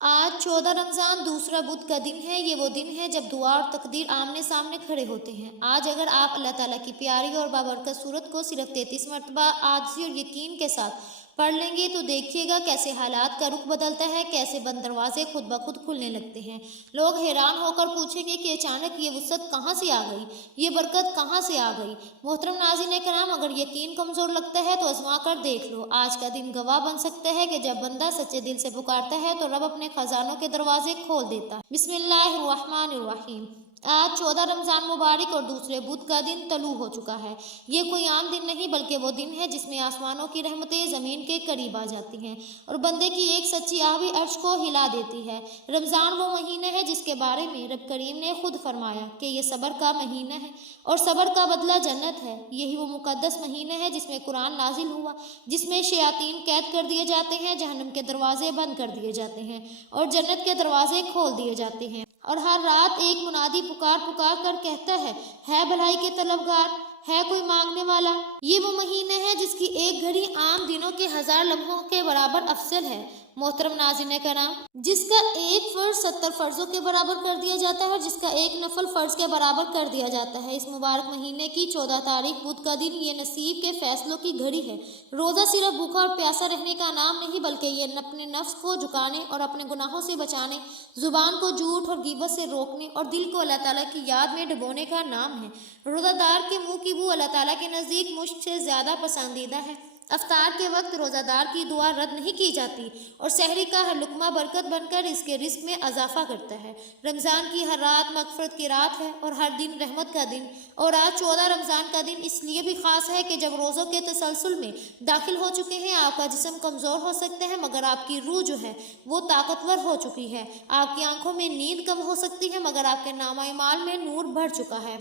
آج 14 رمضان دوسرا بدھ کا دن ہے۔ یہ وہ دن ہے جب دعا اور تقدیر آمنے سامنے کھڑے ہوتے ہیں۔ آج اگر آپ اللہ تعالیٰ کی پیاری اور بابرکت صورت کو صرف 33 مرتبہ عاجزی اور یقین کے ساتھ پڑھ لیں گے تو دیکھیے گا کیسے حالات کا رخ بدلتا ہے، کیسے بند دروازے خود بخود کھلنے لگتے ہیں۔ لوگ حیران ہو کر پوچھیں گے کہ اچانک یہ وسعت کہاں سے آ گئی، یہ برکت کہاں سے آ گئی۔ محترم ناظرین کرام، اگر یقین کمزور لگتا ہے تو آزما کر دیکھ لو۔ آج کا دن گواہ بن سکتا ہے کہ جب بندہ سچے دل سے پکارتا ہے تو رب اپنے خزانوں کے دروازے کھول دیتا ہے۔ بسم اللہ الرحمن الرحیم۔ آج 14 رمضان مبارک اور دوسرے بدھ کا دن طلوع ہو چکا ہے۔ یہ کوئی عام دن نہیں بلکہ وہ دن ہے جس میں آسمانوں کی رحمتیں زمین کے قریب آ جاتی ہیں اور بندے کی ایک سچی آہ بھی عرش کو ہلا دیتی ہے۔ رمضان وہ مہینہ ہے جس کے بارے میں رب کریم نے خود فرمایا کہ یہ صبر کا مہینہ ہے اور صبر کا بدلہ جنت ہے۔ یہی وہ مقدس مہینہ ہے جس میں قرآن نازل ہوا، جس میں شیاطین قید کر دیے جاتے ہیں، جہنم کے دروازے بند کر دیے جاتے ہیں اور جنت کے دروازے کھول دیے جاتے ہیں، اور ہر رات ایک منادی پکار پکار کر کہتا ہے بھلائی کے طلبگار، ہے کوئی مانگنے والا۔ یہ وہ مہینہ ہے جس کی ایک گھڑی عام دنوں کے 1000 لمحوں کے برابر افضل ہے۔ محترم ناظرین کرام، جس کا ایک فرض 70 فرضوں کے برابر کر دیا جاتا ہے اور جس کا ایک نفل فرض کے برابر کر دیا جاتا ہے۔ اس مبارک مہینے کی 14 تاریخ بدھ کا دن یہ نصیب کے فیصلوں کی گھڑی ہے۔ روزہ صرف بھوکا اور پیاسا رہنے کا نام نہیں بلکہ یہ اپنے نفس کو جھکانے اور اپنے گناہوں سے بچانے، زبان کو جھوٹ اور غیبت سے روکنے اور دل کو اللہ تعالیٰ کی یاد میں ڈبونے کا نام ہے۔ روزہ دار کے منہ کی بو اللہ تعالیٰ کے نزدیک مشک سے زیادہ پسندیدہ ہے۔ افطار کے وقت روزہ دار کی دعا رد نہیں کی جاتی اور سحری کا ہر لقمہ برکت بن کر اس کے رزق میں اضافہ کرتا ہے۔ رمضان کی ہر رات مغفرت کی رات ہے اور ہر دن رحمت کا دن، اور آج 14 رمضان کا دن اس لیے بھی خاص ہے کہ جب روزوں کے تسلسل میں داخل ہو چکے ہیں، آپ کا جسم کمزور ہو سکتا ہے مگر آپ کی روح جو ہے وہ طاقتور ہو چکی ہے۔ آپ کی آنکھوں میں نیند کم ہو سکتی ہے مگر آپ کے نامہ اعمال میں نور بڑھ چکا ہے۔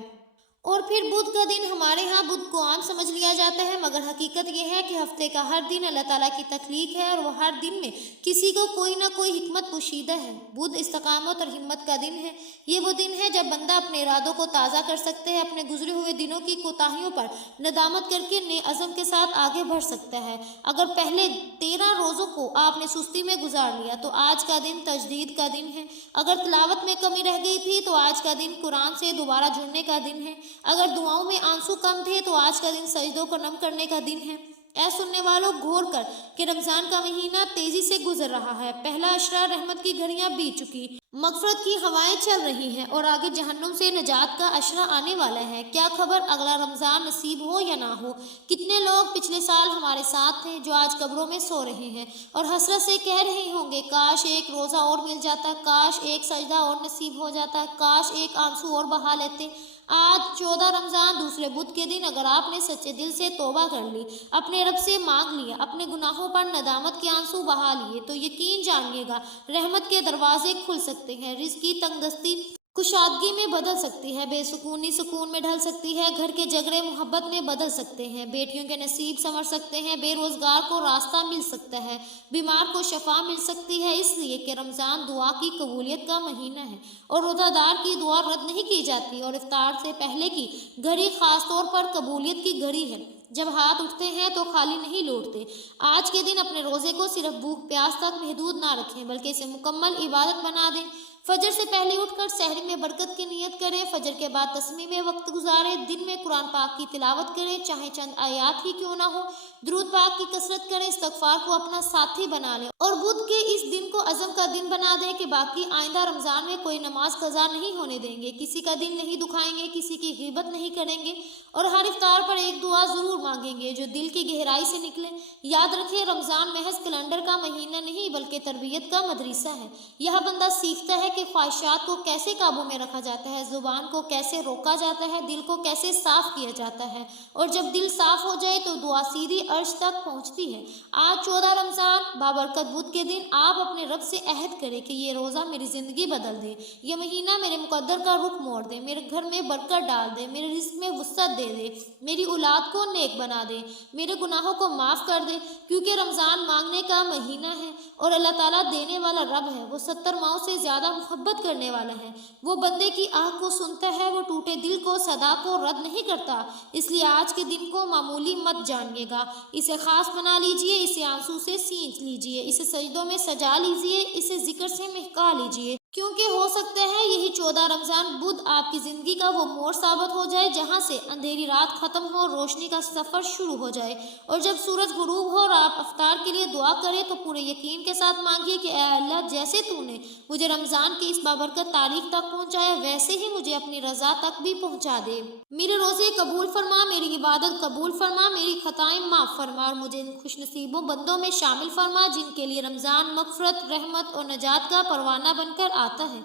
اور پھر بدھ کا دن ہمارے ہاں بدھ کو عام سمجھ لیا جاتا ہے مگر حقیقت یہ ہے کہ ہفتے کا ہر دن اللہ تعالیٰ کی تخلیق ہے اور وہ ہر دن میں کسی کو کوئی نہ کوئی حکمت پوشیدہ ہے۔ بدھ استقامت اور ہمت کا دن ہے۔ یہ وہ دن ہے جب بندہ اپنے ارادوں کو تازہ کر سکتے ہیں، اپنے گزرے ہوئے دنوں کی کوتاہیوں پر ندامت کر کے نئے عزم کے ساتھ آگے بڑھ سکتا ہے۔ اگر پہلے 13 روزوں کو آپ نے سستی میں گزار لیا تو آج کا دن تجدید کا دن ہے۔ اگر تلاوت میں کمی رہ گئی تھی تو آج کا دن قرآن سے دوبارہ جڑنے کا دن ہے۔ اگر دعاؤں میں آنسو کم تھے تو آج کا دن سجدوں کو نم کرنے کا دن ہے۔ اے سننے والوں، غور کر کہ رمضان کا مہینہ تیزی سے گزر رہا ہے۔ پہلا عشرہ رحمت کی گھڑیاں بیت چکی، مغفرت کی ہوائیں چل رہی ہیں اور آگے جہنم سے نجات کا عشرہ آنے والا ہے۔ کیا خبر اگلا رمضان نصیب ہو یا نہ ہو۔ کتنے لوگ پچھلے سال ہمارے ساتھ تھے جو آج قبروں میں سو رہے ہیں اور حسرت سے کہہ رہے ہوں گے کاش ایک روزہ اور مل جاتا، کاش ایک سجدہ اور نصیب ہو جاتا، کاش ایک آنسو اور بہا لیتے۔ آج 14 رمضان دوسرے بدھ کے دن اگر آپ نے سچے دل سے توبہ کر لی، اپنے رب سے مانگ لیا، اپنے گناہوں پر ندامت کے آنسو بہا لیے تو یقین جانیے گا رحمت کے دروازے کھل سکتے ہیں، رزق کی تنگ دستی کشادگی میں بدل سکتی ہے، بے سکونی سکون میں ڈھل سکتی ہے، گھر کے جھگڑے محبت میں بدل سکتے ہیں، بیٹیوں کے نصیب سنور سکتے ہیں، بے روزگار کو راستہ مل سکتا ہے، بیمار کو شفا مل سکتی ہے، اس لیے کہ رمضان دعا کی قبولیت کا مہینہ ہے اور روزہ دار کی دعا رد نہیں کی جاتی، اور افطار سے پہلے کی گھڑی خاص طور پر قبولیت کی گھڑی ہے۔ جب ہاتھ اٹھتے ہیں تو خالی نہیں لوٹتے۔ آج کے دن اپنے روزے کو صرف بھوک پیاس تک محدود نہ رکھیں بلکہ اسے مکمل عبادت بنا دیں۔ فجر سے پہلے اٹھ کر سحری میں برکت کی نیت کریں، فجر کے بعد تسبیح میں وقت گزاریں، دن میں قرآن پاک کی تلاوت کریں چاہے چند آیات ہی کیوں نہ ہو، درود پاک کی کثرت کریں، استغفار کو اپنا ساتھی بنا لیں اور بدھ کے اس دن کو عزم کا دن بنا دیں کہ باقی آئندہ رمضان میں کوئی نماز قضا نہیں ہونے دیں گے، کسی کا دل نہیں دکھائیں گے، کسی کی غیبت نہیں کریں گے اور ہر افطار پر ایک دعا ضرور مانگیں گے جو دل کی گہرائی سے نکلے۔ یاد رکھیں رمضان محض کیلنڈر کا مہینہ نہیں بلکہ تربیت کا مدرسہ ہے۔ یہاں بندہ سیکھتا ہے کہ خواہشات کو کیسے قابو میں رکھا جاتا ہے، زبان کو کیسے روکا جاتا ہے، دل کو کیسے صاف کیا جاتا ہے، اور جب دل صاف ہو جائے تو دعا سیدھی عرش تک پہنچتی ہے۔ آج 14 رمضان بابرکت بدھ کے دن آپ اپنے رب سے عہد کریں کہ یہ روزہ میری زندگی بدل دے، یہ مہینہ میرے مقدر کا رخ موڑ دے، میرے گھر میں برکت ڈال دے، میرے رزق میں وسعت دے دے، میری اولاد کو نیک بنا دے، میرے گناہوں کو معاف کر دے، کیونکہ رمضان مانگنے کا مہینہ ہے اور اللہ تعالیٰ دینے والا رب ہے، وہ 70 ماؤں سے زیادہ محبت کرنے والا ہے، وہ بندے کی آہ کو سنتا ہے، وہ ٹوٹے دل کو صدا کو رد نہیں کرتا۔ اس لیے آج کے دن کو معمولی مت جانیے گا، اسے خاص بنا لیجئے، اسے آنسو سے سینچ لیجئے، اسے سجدوں میں سجا لیجئے، اسے ذکر سے مہکا لیجئے، کیونکہ ہو سکتا ہے یہی 14 رمضان بدھ آپ کی زندگی کا وہ موڑ ثابت ہو جائے جہاں سے اندھیری رات ختم ہو، روشنی کا سفر شروع ہو جائے، اور جب سورج غروب ہو اور آپ افطار کے لیے دعا کریں تو پورے یقین کے ساتھ مانگیے کہ اے اللہ، جیسے تو نے مجھے رمضان کی اس بابرکت تاریخ تک پہنچایا، ویسے ہی مجھے اپنی رضا تک بھی پہنچا دے۔ میرے روزے قبول فرما، میری عبادت قبول فرما، میری خطائیں معاف فرما، اور مجھے ان خوش نصیبوں بندوں میں شامل فرما جن کے لیے رمضان مغفرت، رحمت اور نجات کا پروانہ بن کر آتا ہے۔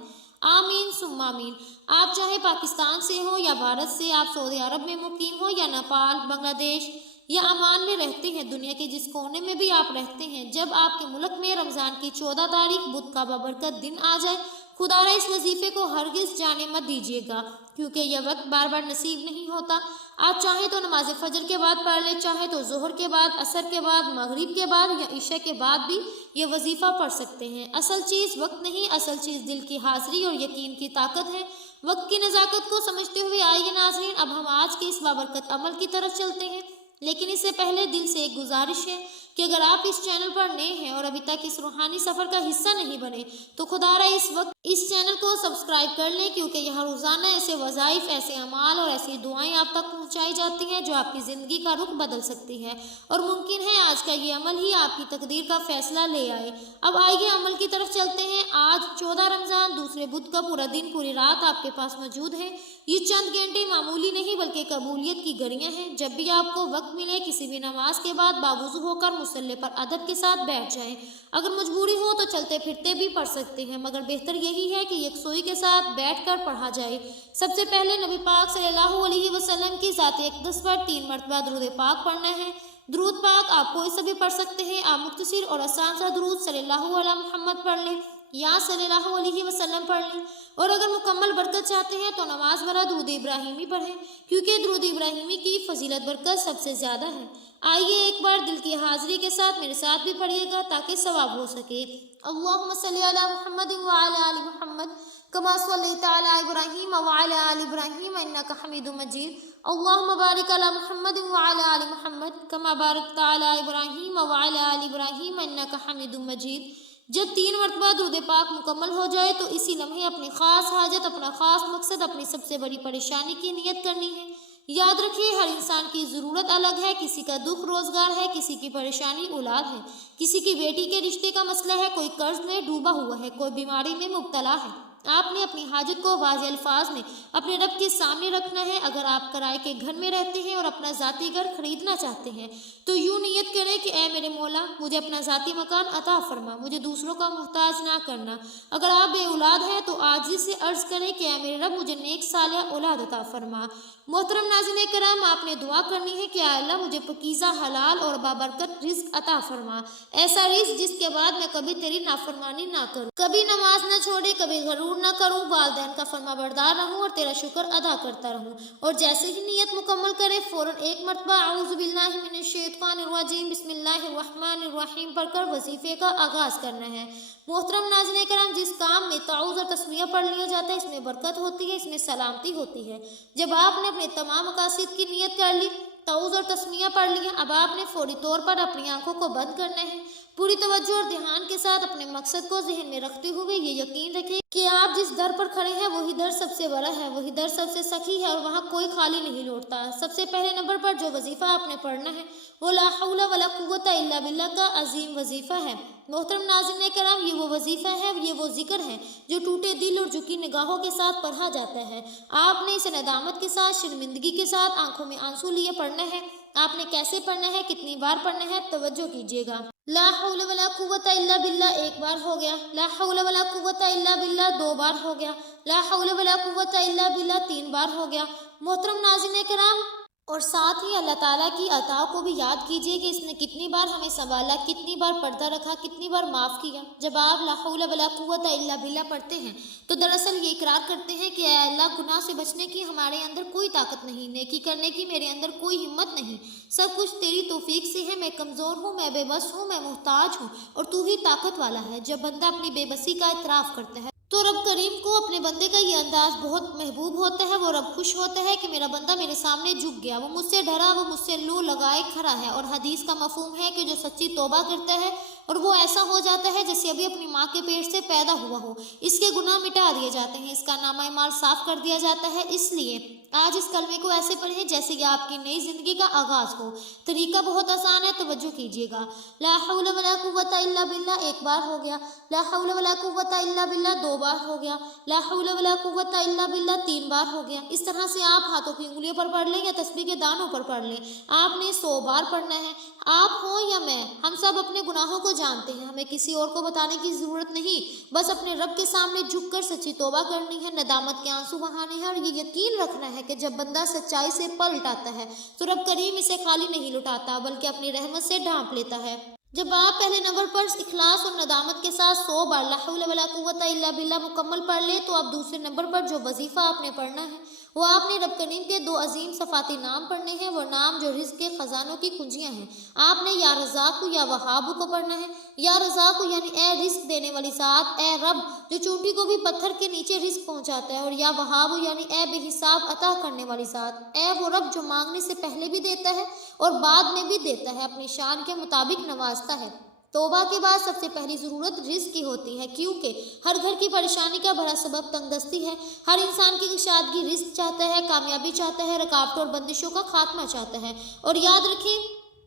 آمین ثم آمین۔ آپ چاہے پاکستان سے ہوں یا بھارت سے، آپ سعودی عرب میں مقیم ہوں یا نیپال، بنگلہ دیش یا عمان میں رہتے ہیں، دنیا کے جس کونے میں بھی آپ رہتے ہیں، جب آپ کے ملک میں رمضان کی 14 تاریخ بدھ کا بابرکت دن آ جائے، خدا را اس وظیفے کو ہرگز جانے مت دیجیے گا، کیونکہ یہ وقت بار بار نصیب نہیں ہوتا۔ آپ چاہیں تو نماز فجر کے بعد پڑھ لیں، چاہے تو ظہر کے بعد، عصر کے بعد، مغرب کے بعد یا عشاء کے بعد بھی یہ وظیفہ پڑھ سکتے ہیں۔ اصل چیز وقت نہیں، اصل چیز دل کی حاضری اور یقین کی طاقت ہے۔ وقت کی نزاکت کو سمجھتے ہوئے آئیے ناظرین، اب ہم آج کے اس بابرکت عمل کی طرف چلتے ہیں، لیکن اس سے پہلے دل سے ایک گزارش ہے کہ اگر آپ اس چینل پر نئے ہیں اور ابھی تک اس روحانی سفر کا حصہ نہیں بنے تو خدا را اس وقت اس چینل کو سبسکرائب کر لیں، کیونکہ یہاں روزانہ ایسے وظائف، ایسے اعمال اور ایسی دعائیں آپ تک پہنچائی جاتی ہیں جو آپ کی زندگی کا رخ بدل سکتی ہے، اور ممکن ہے آج کا یہ عمل ہی آپ کی تقدیر کا فیصلہ لے آئے۔ اب آئیے عمل کی طرف چلتے ہیں۔ آج 14 رمضان دوسرے بدھ کا پورا دن، پوری رات آپ کے پاس موجود ہے۔ یہ چند گھنٹے معمولی نہیں بلکہ قبولیت کی گھڑیاں ہیں۔ جب بھی آپ کو وقت ملے، کسی بھی نماز کے بعد باوضو ہو کر مصلی پر ادب کے ساتھ بیٹھ جائیں۔ اگر مجبوری ہو تو چلتے پھرتے بھی پڑھ سکتے ہیں، مگر بہتر یہی ہے کہ یکسوئی کے ساتھ بیٹھ کر پڑھا جائے۔ سب سے پہلے نبی پاک صلی اللہ علیہ وسلم کی ذات اقدس پر 3 مرتبہ درود پاک پڑھنا ہے۔ درود پاک آپ کوئی سا بھی پڑھ سکتے ہیں، آپ مختصر اور آسان سا درود صلی اللہ علیہ محمد پڑھ لیں یا صلی اللہ علیہ وسلم پڑھ لیں، اور اگر مکمل برکت چاہتے ہیں تو نماز والا درود ابراہیمی پڑھیں، کیونکہ درود ابراہیمی کی فضیلت برکت سب سے زیادہ ہے۔ آئیے ایک بار دل کی حاضری کے ساتھ میرے ساتھ بھی پڑھیے گا تاکہ ثواب ہو سکے۔ اللہم صلی علی محمد وعلی آل محمد کما صلیت علی ابراہیم وعلی آل ابراہیم انک حمید مجید۔ اللہم بارک علی محمد وعلی آل محمد کما بارکت علی ابراہیم وعلی آل ابراہیم انک حمید مجید۔ جب 3 مرتبہ درود پاک مکمل ہو جائے تو اسی لمحے اپنی خاص حاجت، اپنا خاص مقصد، اپنی سب سے بڑی پریشانی کی نیت کرنی ہے۔ یاد رکھیے ہر انسان کی ضرورت الگ ہے، کسی کا دکھ روزگار ہے، کسی کی پریشانی اولاد ہے، کسی کی بیٹی کے رشتے کا مسئلہ ہے، کوئی قرض میں ڈوبا ہوا ہے، کوئی بیماری میں مبتلا ہے۔ آپ نے اپنی حاجت کو واضح الفاظ میں اپنے رب کے سامنے رکھنا ہے۔ اگر آپ کرائے کے گھر میں رہتے ہیں اور اپنا ذاتی گھر خریدنا چاہتے ہیں تو یوں نیت کریں کہ اے میرے مولا، مجھے اپنا ذاتی مکان عطا فرما، مجھے دوسروں کا محتاج نہ کرنا۔ اگر آپ بے اولاد ہیں تو عاجزی سے عرض کریں کہ اے میرے رب، مجھے نیک صالح اولاد عطا فرما۔ محترم ناظرین کرام، آپ نے دعا کرنی ہے کہ اے اللہ، مجھے پاکیزہ، حلال اور بابرکت رزق عطا فرما، ایسا رزق جس کے بعد میں کبھی تیری نافرمانی نہ کروں، کبھی نماز نہ چھوڑے، کبھی غرور نہ کروں، والدین کا فرما بردار رہوں اور تیرا شکر ادا کرتا رہوں۔ اور جیسے ہی نیت مکمل کرے فوراً 1 مرتبہ اعوذ باللہ من الشیطان الرجیم بسم اللہ الرحمن الرحیم پڑھ کر وظیفے کا آغاز کرنا ہے۔ محترم ناظرین کرام، جس کام میں تعوذ اور تسمیہ پڑھ لیا جاتا ہے اس میں برکت ہوتی ہے، اس میں سلامتی ہوتی ہے۔ جب آپ نے اپنے تمام مقاصد کی نیت کر لی، تعوذ اور تسمیہ پڑھ لیا، اب آپ نے فوری طور پر اپنی آنکھوں کو بند کرنا ہے۔ پوری توجہ اور دھیان کے ساتھ اپنے مقصد کو ذہن میں رکھتے ہوئے یہ یقین رکھیں کہ آپ جس در پر کھڑے ہیں وہی در سب سے بڑا ہے، وہی در سب سے سخی ہے، اور وہاں کوئی خالی نہیں لوٹتا۔ سب سے پہلے نمبر پر جو وظیفہ آپ نے پڑھنا ہے وہ لا حول ولا قوت الا باللہ کا عظیم وظیفہ ہے۔ محترم ناظرین کرام، یہ وہ وظیفہ ہے، یہ وہ ذکر ہے جو ٹوٹے دل اور جھکی نگاہوں کے ساتھ پڑھا جاتا ہے۔ آپ نے اسے ندامت کے ساتھ، شرمندگی کے ساتھ، آنکھوں میں آنسو لیے پڑھنا ہے۔ آپ نے کیسے پڑھنا ہے، کتنی بار پڑھنا ہے، توجہ کیجیے گا۔ لا حول ولا قوت الا باللہ 1 بار ہو گیا، لا حول ولا قوت الا باللہ 2 بار ہو گیا، لا حول ولا قوت الا باللہ 3 بار ہو گیا۔ محترم ناظرین کرام، اور ساتھ ہی اللہ تعالیٰ کی عطا کو بھی یاد کیجئے کہ اس نے کتنی بار ہمیں سنبھالا، کتنی بار پردہ رکھا، کتنی بار معاف کیا۔ جب آپ لا حول ولا قوت الا باللہ پڑھتے ہیں تو دراصل یہ اقرار کرتے ہیں کہ اے اللہ، گناہ سے بچنے کی ہمارے اندر کوئی طاقت نہیں، نیکی کرنے کی میرے اندر کوئی ہمت نہیں، سب کچھ تیری توفیق سے ہے، میں کمزور ہوں، میں بے بس ہوں، میں محتاج ہوں اور تو ہی طاقت والا ہے۔ جب بندہ اپنی بے بسی کا اعتراف کرتا ہے تو رب کریم کو اپنے بندے کا یہ انداز بہت محبوب ہوتا ہے۔ وہ رب خوش ہوتا ہے کہ میرا بندہ میرے سامنے جھک گیا، وہ مجھ سے ڈرا، وہ مجھ سے لو لگائے کھڑا ہے۔ اور حدیث کا مفہوم ہے کہ جو سچی توبہ کرتا ہے اور وہ ایسا ہو جاتا ہے جیسے ابھی اپنی ماں کے پیٹ سے پیدا ہوا ہو، اس کے گناہ مٹا دیے جاتے ہیں، اس کا نامہ اعمال صاف کر دیا جاتا ہے۔ اس لیے آج اس کلمے کو ایسے پڑھیں جیسے یہ آپ کی نئی زندگی کا آغاز ہو۔ طریقہ بہت آسان ہے، توجہ کیجیے گا۔ لا حول ولا قوت الا باللہ ایک بار ہو گیا، لا حول ولا قوت الا باللہ دو بار ہو گیا، لا حول ولا قوت الا باللہ تین بار ہو گیا۔ اس طرح سے آپ ہاتھوں کی انگلیوں پر پڑھ لیں یا تسبیح کے دانوں پر پڑھ لیں، آپ نے 100 بار پڑھنا ہے۔ آپ ہوں یا میں، ہم سب اپنے گناہوں کو جانتے ہیں، ہمیں کسی اور کو بتانے کی ضرورت نہیں، بس اپنے رب کے سامنے جھک کر سچی توبہ کرنی ہے، ندامت کے آنسو بہانے ہیں اور یہ یقین رکھنا ہے کہ جب بندہ سچائی سے پلٹ آتا ہے تو رب کریم اسے خالی نہیں لٹاتا بلکہ اپنی رحمت سے ڈھانپ لیتا ہے۔ جب آپ پہلے نمبر پر اخلاص اور ندامت کے ساتھ 100 بار لا حول ولا قوت الا باللہ مکمل پڑھ لیں تو اب دوسرے نمبر پر جو وظیفہ آپ نے پڑھنا ہے وہ آپ نے رب کریم کے 2 عظیم صفاتی نام پڑھنے ہیں، وہ نام جو رزق کے خزانوں کی کنجیاں ہیں۔ آپ نے یا رزاق یا وہاب کو پڑھنا ہے۔ یا رزاق یعنی اے رزق دینے والی ذات، اے رب جو چونٹی کو بھی پتھر کے نیچے رزق پہنچاتا ہے، اور یا وہاب یعنی اے بے حساب عطا کرنے والی ذات، اے وہ رب جو مانگنے سے پہلے بھی دیتا ہے اور بعد میں بھی دیتا ہے، اپنی شان کے مطابق نوازتا ہے۔ توبہ کے بعد سب سے پہلی ضرورت رزق کی ہوتی ہے، کیونکہ ہر گھر کی پریشانی کا بڑا سبب تنگ دستی ہے۔ ہر انسان کی کشادگی رزق چاہتا ہے، کامیابی چاہتا ہے، رکاوٹوں اور بندشوں کا خاتمہ چاہتا ہے۔ اور یاد رکھیں،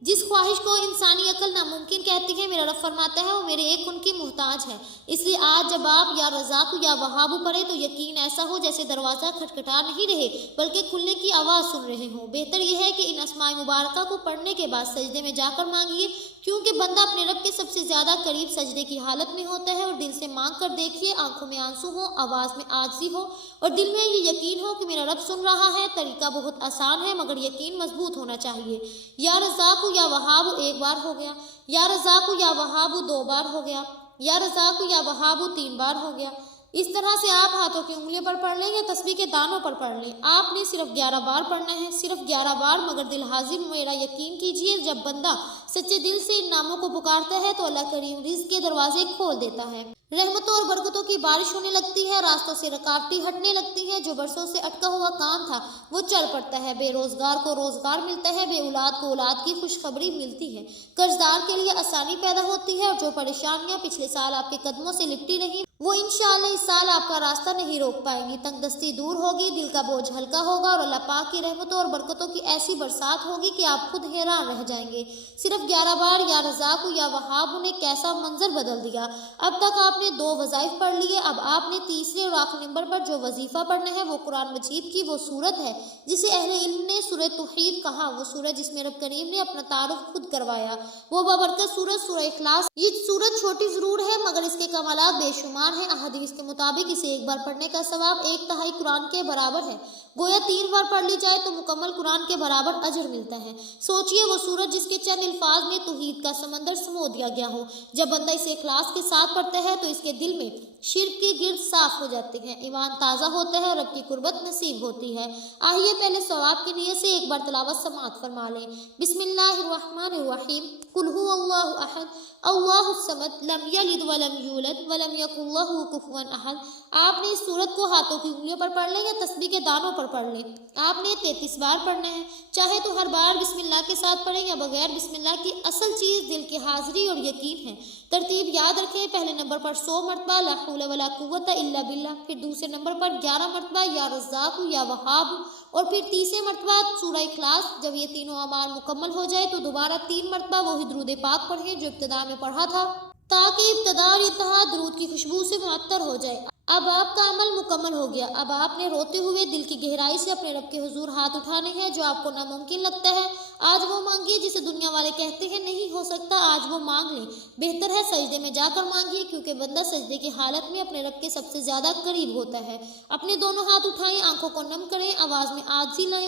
جس خواہش کو انسانی عقل ناممکن کہتی ہے، میرا رب فرماتا ہے وہ میرے ایک کن کی محتاج ہے۔ اس لیے آج جب آپ یا رزاق یا وہاب پڑھیں تو یقین ایسا ہو جیسے دروازہ کھٹکھٹا نہیں رہے بلکہ کھلنے کی آواز سن رہے ہوں۔ بہتر یہ ہے کہ ان اسماء مبارکہ کو پڑھنے کے بعد سجدے میں جا کر مانگیے، کیونکہ بندہ اپنے رب کے سب سے زیادہ قریب سجدے کی حالت میں ہوتا ہے۔ اور دل سے مانگ کر دیکھیے، آنکھوں میں آنسو ہو، آواز میں عاجزی ہو اور دل میں یہ یقین ہو کہ میرا رب سن رہا ہے۔ طریقہ بہت آسان ہے مگر یقین مضبوط ہونا چاہیے۔ یا رزاق یا وہاب ایک بار ہو گیا، یا رزاق یا وہاب 2 بار ہو گیا، یا رزاق یا وہاب 3 بار ہو گیا۔ اس طرح سے آپ ہاتھوں کی انگلیوں پر پڑھ لیں یا تسبیح کے دانوں پر پڑھ لیں، آپ نے صرف 11 بار پڑھنا ہے، صرف 11 بار، مگر دل حاضر میرا یقین کیجئے، جب بندہ سچے دل سے ان ناموں کو پکارتا ہے تو اللہ کریم رزق کے دروازے کھول دیتا ہے، رحمتوں اور برکتوں کی بارش ہونے لگتی ہے، راستوں سے رکاوٹیں ہٹنے لگتی ہیں، جو برسوں سے اٹکا ہوا کام تھا وہ چل پڑتا ہے، بے روزگار کو روزگار ملتا ہے، بے اولاد کو اولاد کی خوشخبری ملتی ہے، قرضدار کے لیے آسانی پیدا ہوتی ہے، اور جو پریشانیاں پچھلے سال آپ کے قدموں سے لپٹی رہیں وہ انشاءاللہ اس سال آپ کا راستہ نہیں روک پائیں گی، تنگ دستی دور ہوگی، دل کا بوجھ ہلکا ہوگا اور اللہ پاک کی رحمتوں اور برکتوں کی ایسی برسات ہوگی کہ آپ خود حیران رہ جائیں گے۔ صرف 11 بار یا رزاق یا وہاب نے کیسا منظر بدل دیا۔ اب تک آپ نے 2 وظائف پڑھ لیے، اب آپ نے تیسرے اور آخری نمبر پر جو وظیفہ پڑھنا ہے وہ قرآن مجید کی وہ سورت ہے جسے اہل علم نے سورہ توحید کہا، وہ سورت جس میں رب کریم نے اپنا تعارف خود کروایا، وہ بابرکت سورت سورہ اخلاص۔ یہ سورت چھوٹی ضرور ہے مگر اس کے کمالات بے شمار ہیں۔ احادیث کے مطابق اسے ایک بار پڑھنے کا ثواب 1/3 قرآن کے برابر ہے، گویا 3 بار پڑھ لی جائے تو مکمل قرآن کے برابر اجر ملتا ہے۔ سوچئے وہ سورت جس کے چند الفاظ میں توحید کا سمندر سمو دیا گیا ہو، جب بندہ اسے اخلاص کے ساتھ پڑھتا ہے تو اس کے دل میں شرک کے گرد صاف ہو جاتے ہیں، ایمان تازہ ہوتا ہے اور رب کی قربت نصیب ہوتی ہے۔ آئیے پہلے ثواب کی نیت سے ایک بار تلاوت سماعت فرما لیں۔ بسم اللہ الرحمن الرحیم، قل هو اللہ احد اللہ الصمد لم یلد ولم یولد ولم یکن لہ کفوا احد۔ آپ نے اس سورت کو ہاتھوں کی انگلیوں پر پڑھ لیں یا تسبیح کے دانوں پر پڑھ لیں، آپ نے 33 بار پڑھنا ہے، چاہے تو ہر بار بسم اللہ کے ساتھ پڑھیں یا بغیر بسم اللہ کی۔ اصل چیز دل کی حاضری اور یقین ہے۔ ترتیب یاد رکھیں، پہلے نمبر پر 100 مرتبہ لا حول ولا قوت الا باللہ، پھر دوسرے نمبر پر 11 مرتبہ یا رزاق یا وہاب، اور پھر تیسرے مرتبہ سورہ اخلاص۔ جب یہ تینوں اعمال مکمل ہو جائے تو دوبارہ 3 مرتبہ وہی درود پاک پڑھیں جو ابتدا میں پڑھا تھا، تاکہ ابتدا اور انتہا درود کی خوشبو سے معطر ہو جائے۔ اب آپ کا عمل مکمل ہو گیا۔ اب آپ نے روتے ہوئے دل کی گہرائی سے اپنے رب کے حضور ہاتھ اٹھانے ہیں، جو آپ کو ناممکن لگتا ہے آج وہ مانگیے جسے دنیا والے کہتے ہیں نہیں ہو سکتا، آج وہ مانگ لیں۔ بہتر ہے سجدے میں جا کر مانگیے، کیونکہ بندہ سجدے کی حالت میں اپنے رب کے سب سے زیادہ قریب ہوتا ہے۔ اپنے دونوں ہاتھ اٹھائیں، آنکھوں کو نم کریں، آواز میں عاجزی لائیں